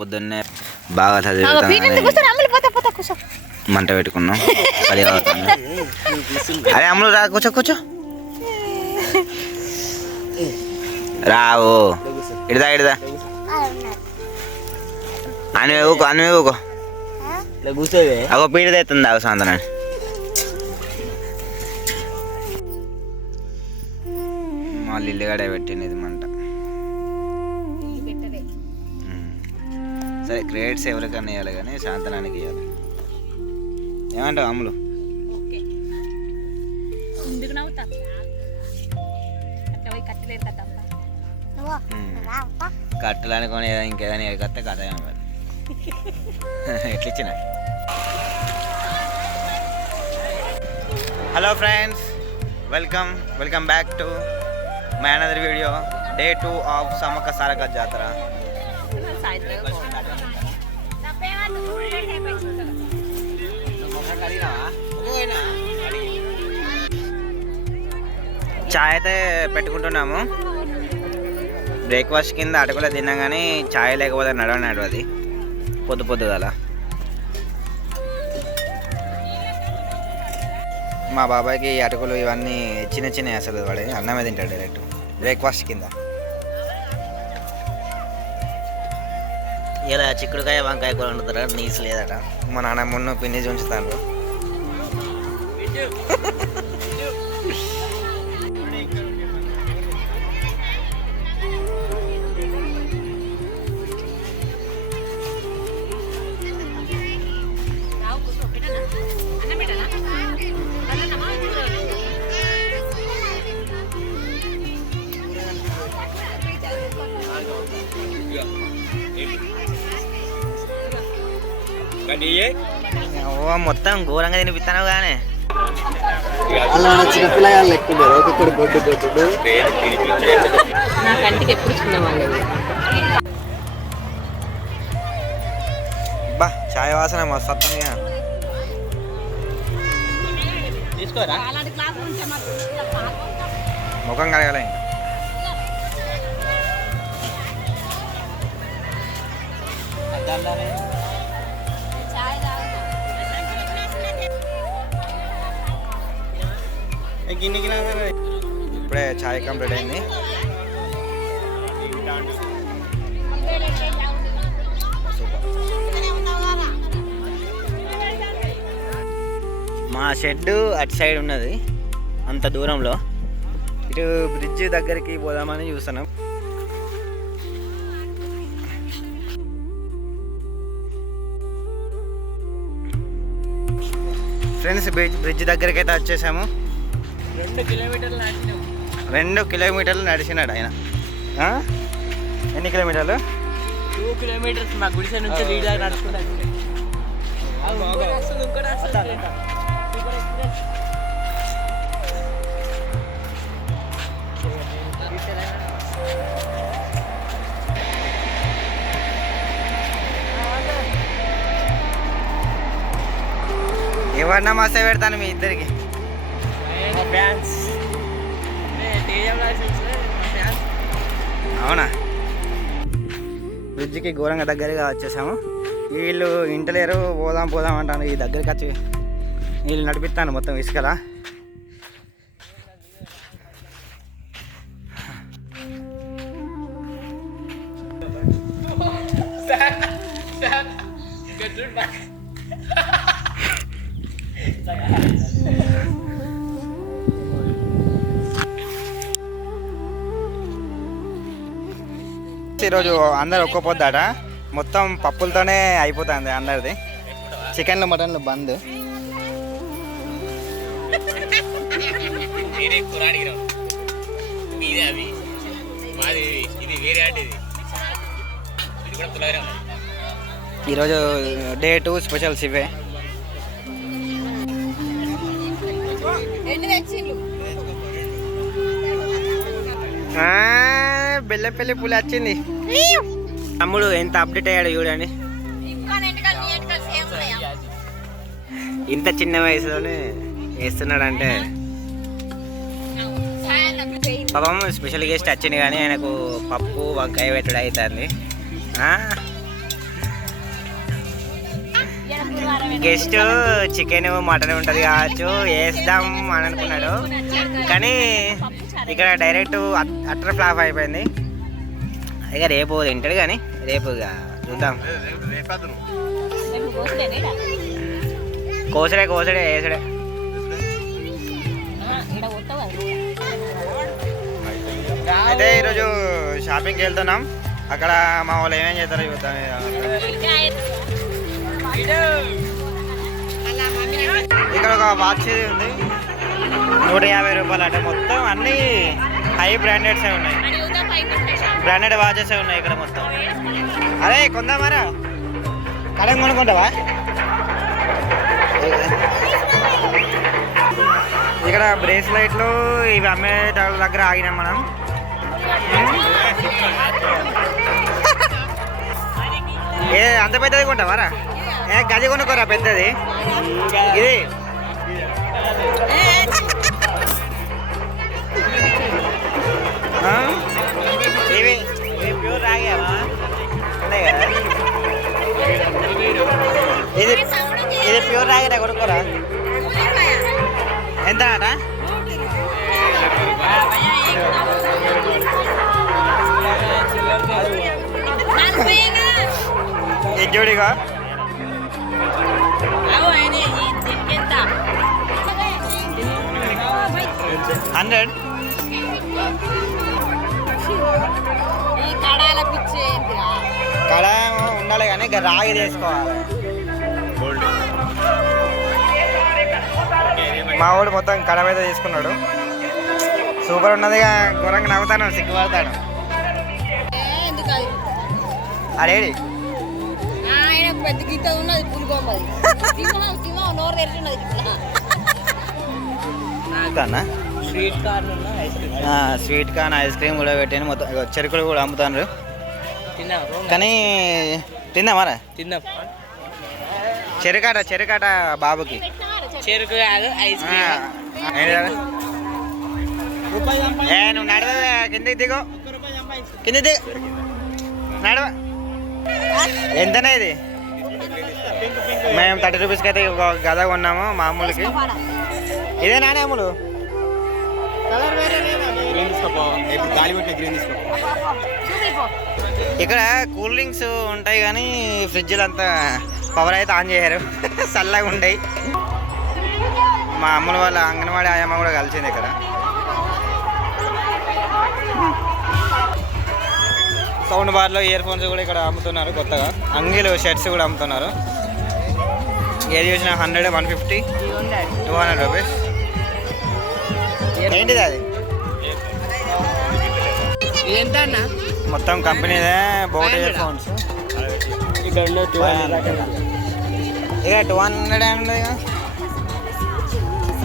పొద్దున్నే బాగా మంట పెట్టుకున్నాం. అరే అమ్ములు రా, కూర్చో కూర్చో. రావు ఇడదా ఇడదా అని ఊకో అని ఊకో కూర్చోవే. అగో పీడ తెస్తుంది అవ సాయంత్రం. మళ్ళీ ఇల్లుగడ పెట్టింది ఇది మంట. సరే క్రెడిట్స్ ఎవరికన్నా ఇవ్వాలి కానీ శాంతనానికి ఇవ్వాలి. ఏమంటావు అమ్ములు? కట్టలు అనుకోని ఇంకేదైనా ఎగస్తే కథ మరి ఎట్లిచ్చిన. Hello friends, welcome back to my another video. Day 2 of Sammakka Sarakka Jatara. చాయ్ అయితే పెట్టుకుంటున్నాము. బ్రేక్ఫాస్ట్ కింద అటుకులే తిన్నాం కానీ చాయ్ లేకపోతే నడవది పొద్దుగల. మా బాబాయ్కి అటుకులు ఇవన్నీ చిన్న అసలు వాడి అన్నమే తింటాడు డైరెక్ట్ బ్రేక్ఫాస్ట్ కింద. ఇలా చిక్కుడుకాయ వంకాయ కూర వండుతారా, నీసు లేదట. మా నాన్న మొన్న పిన్నిసి ఉంచుతాను. మొత్తం ఘోరంగా తినిపిస్తాను కానీ బా చాయ్ వాసన మస్తు వస్తుంది. తీసుకోరా ముఖం కడగలే. ఇప్పుడే చాయ్ కంప్లీట్ అయింది. మా షెడ్ అటు సైడ్ ఉన్నది అంత దూరంలో. ఇటు బ్రిడ్జ్ దగ్గరికి పోదామని చూస్తున్నాం. ఫ్రెండ్స్ బ్రిడ్జ్ దగ్గరికి అయితే వచ్చేసాము. 2 కిలోమీటర్లు నడిచినాడు ఆయన. ఎన్ని కిలోమీటర్లు? 2 కిలోమీటర్స్ మా గుడిసె నుంచి వీడి దాకా నడుచుకుంటాను. ఎవరన్నా మస్తు పెడతాను మీ ఇద్దరికి. అవునా? బ్రిడ్జికి ఘోరంగా దగ్గరగా వచ్చేసాము. వీళ్ళు ఇంటలేరు, పోదాం అంటాను. ఈ దగ్గరికి వచ్చి వీళ్ళు నడిపిస్తాను మొత్తం ఇసుకలా. ఈరోజు అందరు ఒక్క పొద్దాట, మొత్తం పప్పులతోనే అయిపోతుంది అందరిది. చికెన్లు మటన్లు బంద్. ఈరోజు Day 2 స్పెషల్స్ ఇవే. బెల్లపల్లి పులి వచ్చింది. తమ్ముడు ఎంత అప్డేట్ అయ్యాడు చూడండి. ఇంత చిన్న వయసులోనే వేస్తున్నాడంటే పాపం స్పెషల్ గెస్ట్ వచ్చింది కానీ ఆయనకు పప్పు వంకాయ పెట్టడం అవుతుంది. గెస్ట్ చికెన్ మటన్ ఉంటుంది కావచ్చు వేద్దాం అని అనుకున్నాడు, కానీ ఇక్కడ డైరెక్ట్ అట్టర్ ఫ్లాప్ అయిపోయింది. ఇక రేపు తింటాడు, కానీ రేపు ఇక చూద్దాం. కోసడే వేసడే. అయితే ఈరోజు షాపింగ్కి వెళ్తున్నాం. అక్కడ మా వాళ్ళు ఏమేం చేస్తారో చూద్దాం. ఇక్కడ ఒక వాచ్ ఉంది, 150 రూపాయలు అంటే. మొత్తం అన్నీ హై బ్రాండెడ్సే ఉన్నాయి, బ్రాండెడ్ వాచెస్ ఉన్నాయి ఇక్కడ మొత్తం. అరే కొందామారా, కడగ కొనుక్కుంటావా? ఇక్కడ బ్రేస్లైట్లు ఇవి అమ్మే దగ్గర ఆగినాం మనం. అంత పెద్దది కొంటావారా? గది కొనుక్కోరా పెద్దది. ఇది ఇవి ప్యూర్ రాగావా? ఉన్నాయి కదా, ఇది ప్యూర్ రాగిరా, కొనుక్కోరా. ఎంత అట? జోడిగా 100. కళ ఉండాలి కానీ ఇక రాగి తీసుకోవాలి. మా వాడు మొత్తం కళ మీద తీసుకున్నాడు. సూపర్ ఉన్నది. ఘోరంగా నవ్వుతాను, సిగ్గుపడతాడు. అదేడి స్వీట్ కార్న్ ఐస్ క్రీమ్ కూడా పెట్టాను. మొత్తం చెరుకులు కూడా అమ్ముతాను. కానీ తిందామారా? తిందాం. చెరుకాట బాబుకి. చెరుకు కాదు, ఐస్ క్రీమ్. నువ్వు నడవ, కిందకి దిగు, కిందకి దిగు, నడవ. ఎంతనే ఇది? మేము 30 రూపీస్కి అయితే ఒక గద కొన్నాము మామూలుకి. ఇదే నానే అమ్ములు. ఇక్కడ కూల్ డ్రింక్స్ ఉంటాయి కానీ ఫ్రిడ్జ్లు అంతా పవర్ అయితే ఆన్ చేయరు, చల్లగా ఉంటాయి. మా అమ్ముల వాళ్ళ అంగన్వాడీ ఆయమ్మ కూడా కలిసింది ఇక్కడ. సౌండ్ బార్లో ఇయర్ ఫోన్స్ కూడా ఇక్కడ అమ్ముతున్నారు కొత్తగా. అంగీలు షర్ట్స్ కూడా అమ్ముతున్నారు. ఏది చూసినా 100, 150, 200 రూపీస్. ఏంటిది అది? మొత్తం కంపెనీదే బోట్ ఇయర్ ఫోన్స్. ఇక 200 ఉండదు.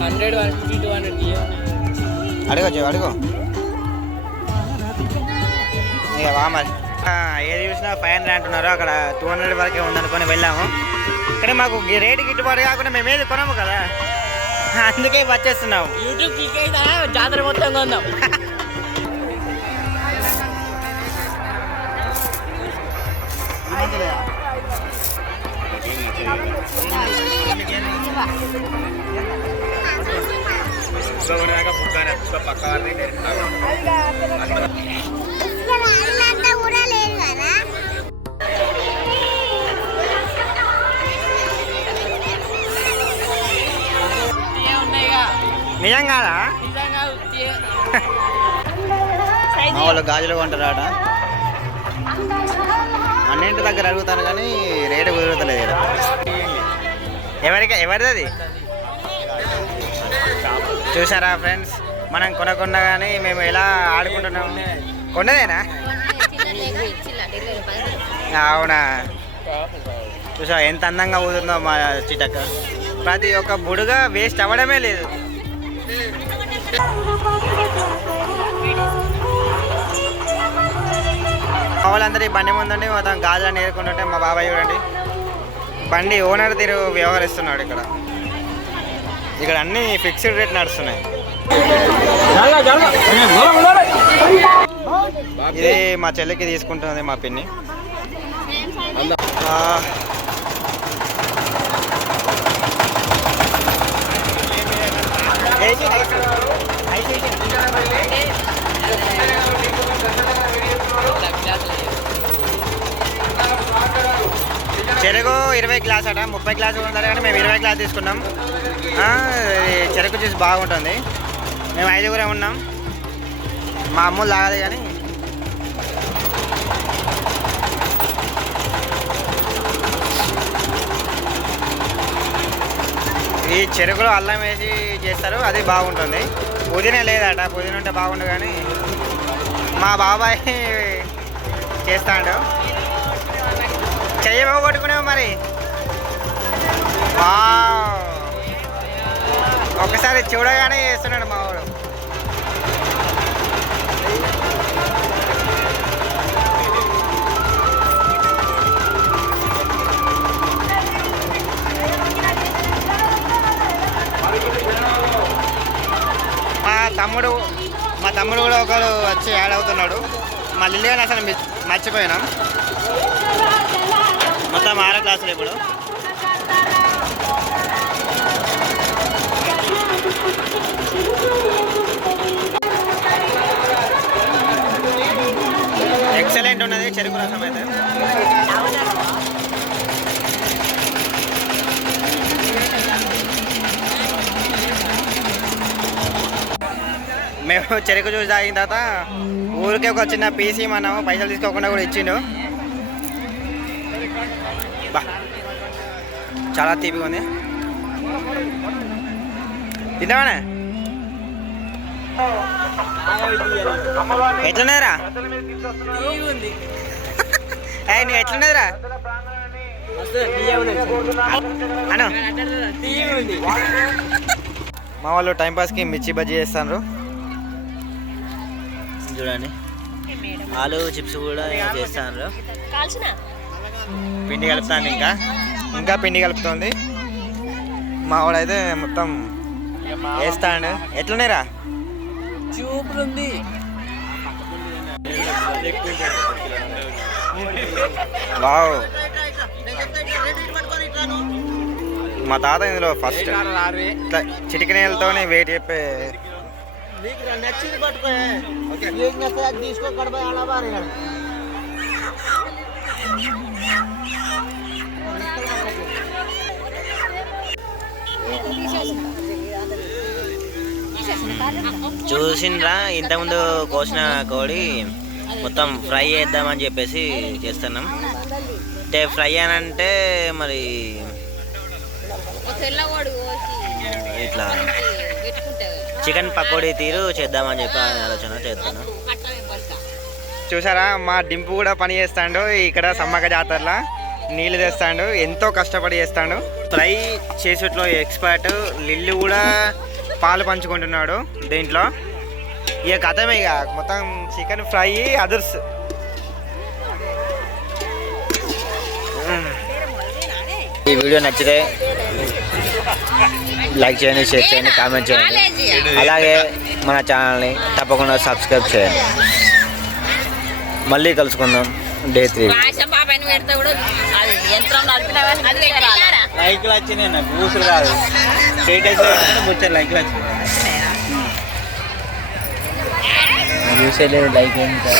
100, 150, 200 అడుగు. ఇక వా మరి. ఏది చూసినా 500 అంటున్నారు. అక్కడ 200 వరకే ఉందనుకొని వెళ్ళాము. కానీ మాకు రేటు గిట్టుబాటు కాకుండా మేము ఏది కొనము కదా, అందుకే వచ్చేస్తున్నాము. యూట్యూబ్ క్లిక్ అయితే జాతర మొత్తం కొందాం. నిజం కాదా? మా వాళ్ళు గాజులు కొంటారాట. అన్నింటి దగ్గర అడుగుతాను కానీ రేటు కుదురుతలేదు. ఎవరిది అది? చూసారా ఫ్రెండ్స్, మనం కొనకుండా కానీ మేము ఎలా ఆడుకుంటున్నాము. కొన్నదేనా? అవునా? చూసా ఎంత అందంగా ఊదుందో మా చిటక్క. ప్రతి ఒక్క బుడుగా వేస్ట్ అవ్వడమే లేదు. మా వాళ్ళందరూ ఈ బండి ముందండి మొత్తం గాజులను ఏరుకుంటుంటే మా బాబాయ్ చూడండి బండి ఓనర్ తీరు వ్యవహరిస్తున్నాడు. ఇక్కడ అన్నీ ఫిక్స్డ్ రేట్ నడుస్తున్నాయి. ఇది మా చెల్లికి తీసుకుంటుంది మా పిన్ని. చెరుకు 20 గ్లాస్ అట, 30 గ్లాసులు ఉంటారు కానీ మేము 20 గ్లాస్ తీసుకున్నాం. చెరుకు జ్యూస్ బాగుంటుంది. మేము 5గురే ఉన్నాం. మా అమ్ములు తాగదు కానీ ఈ చెరుకులో అల్లం వేసి చేస్తారు, అది బాగుంటుంది. పుదీనా లేదట, పుదీనా ఉంటే బాగుండు కానీ మా బాబాయ్ చేస్తాడు. చెయ్యి కొట్టుకునేవు మరి. ఒకసారి చూడగానే చేస్తున్నాడు మా వాడు. మా తమ్ముడు కూడా ఒకడు వచ్చి యాడ్ అవుతున్నాడు. మా లిల్లీ అని అసలు మర్చిపోయినాం. మొత్తం 6 క్లాసులు ఇప్పుడు. ఎక్సలెంట్ ఉన్నది చెరుకు రసం అయితే. మేము చెరుకు జ్యూస్ తాగిన తర్వాత ఊరికే ఒక చిన్న పీసీ మనము పైసలు తీసుకోకుండా కూడా ఇచ్చిండు. బా చాలా తీపిగా ఉంది. తింటావానే? ఎట్లున్నదిరా? నువ్వు ఎట్లున్నదిరా అను? మా వాళ్ళు టైంపాస్కి మిర్చి బజ్జీ చేస్తారు చూడండి. ఆలు చిప్స్ కూడా చేస్తాను. పిండి కలుపుతాను, ఇంకా పిండి కలుపుతుంది. మా వాడైతే మొత్తం వేస్తాడు. ఎట్లున్నాయిరా? సూపర్ ఉంది. వావ్, మా తాత ఇందులో ఫస్ట్ చిటికనేలతోనే వెయిట్ చెప్పే. నచ్చింది పట్టుకో, తీసుకో కడప అలా బాగా. చూసిండ్రా ఇంతకుముందు కోసిన కోడి మొత్తం ఫ్రై చేద్దామని చెప్పేసి చేస్తున్నాం. అంటే ఫ్రై అని అంటే మరి ఇట్లా చికెన్ పకోడీ తీరు చేద్దామని చెప్పి ఆలోచన చేస్తున్నాం. చూసారా, మా డింపు కూడా పని చేస్తాడు ఇక్కడ సమ్మక్క జాతరలో. నీళ్ళు తెస్తాడు, ఎంతో కష్టపడి చేస్తాడు. Fry చేసేట్లో expert. లిల్లు కూడా పాలు పంచుకుంటున్నాడు దీంట్లో. ఇక కథమే, ఇక మొత్తం చికెన్ ఫ్రై అదర్స్. ఈ వీడియో నచ్చితే లైక్ చేయండి, షేర్ చేయండి, కామెంట్ చేయండి. అలాగే మన ఛానల్ని తప్పకుండా సబ్స్క్రైబ్ చేయండి. మళ్ళీ కలుసుకుందాం డే 3. లైక్లు వచ్చినాయి, నాకు ఊసులు కాదు. వచ్చారు లైక్లు వచ్చినాయి. చూసేలేదు లైక్ ఏంటి.